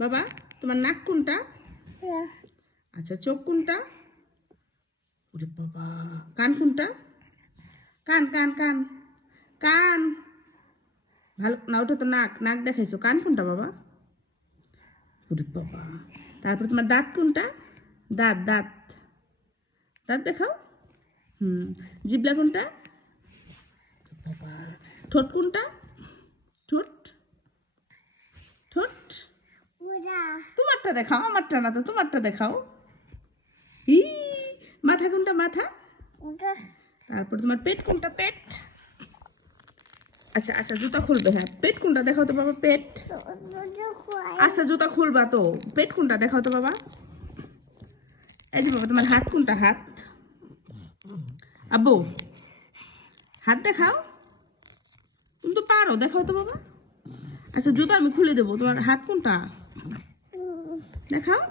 বাবা তোমার নাক কোনটা? আচ্ছা চোখ কোনটা? ওরে বাবা কান কোনটা? কান কান কান কান ভালো না, ওটা তো নাক, নাক দেখাইছো। কান কোনটা বাবা? ওরে বাবা। তারপর তোমার দাঁত কোনটা? দাঁত দাঁত দাঁত দেখাও। জিবলা কোনটা? বাবা। ঠোঁট কোনটা? ঠোঁট ঠোঁট তোমারটা দেখাও, আমারটা না তো, তোমারটা দেখাও। ই মাথা কোনটা? মাথা। তারপর তোমার পেট কোনটা? পেট। আচ্ছা আচ্ছা জুতা খুলবে। হ্যাঁ পেট কোনটা দেখাও তো বাবা? পেট। আচ্ছা জুতা খুলবা তো, পেট কোনটা দেখাও তো বাবা? এই যে বাবা তোমার হাত কোনটা? হাত। আব্বু হাত দেখাও, তুমি তো পারো, দেখাও তো বাবা। আচ্ছা জুতা আমি খুলে দেবো, তোমার হাত কোনটা দেখাও।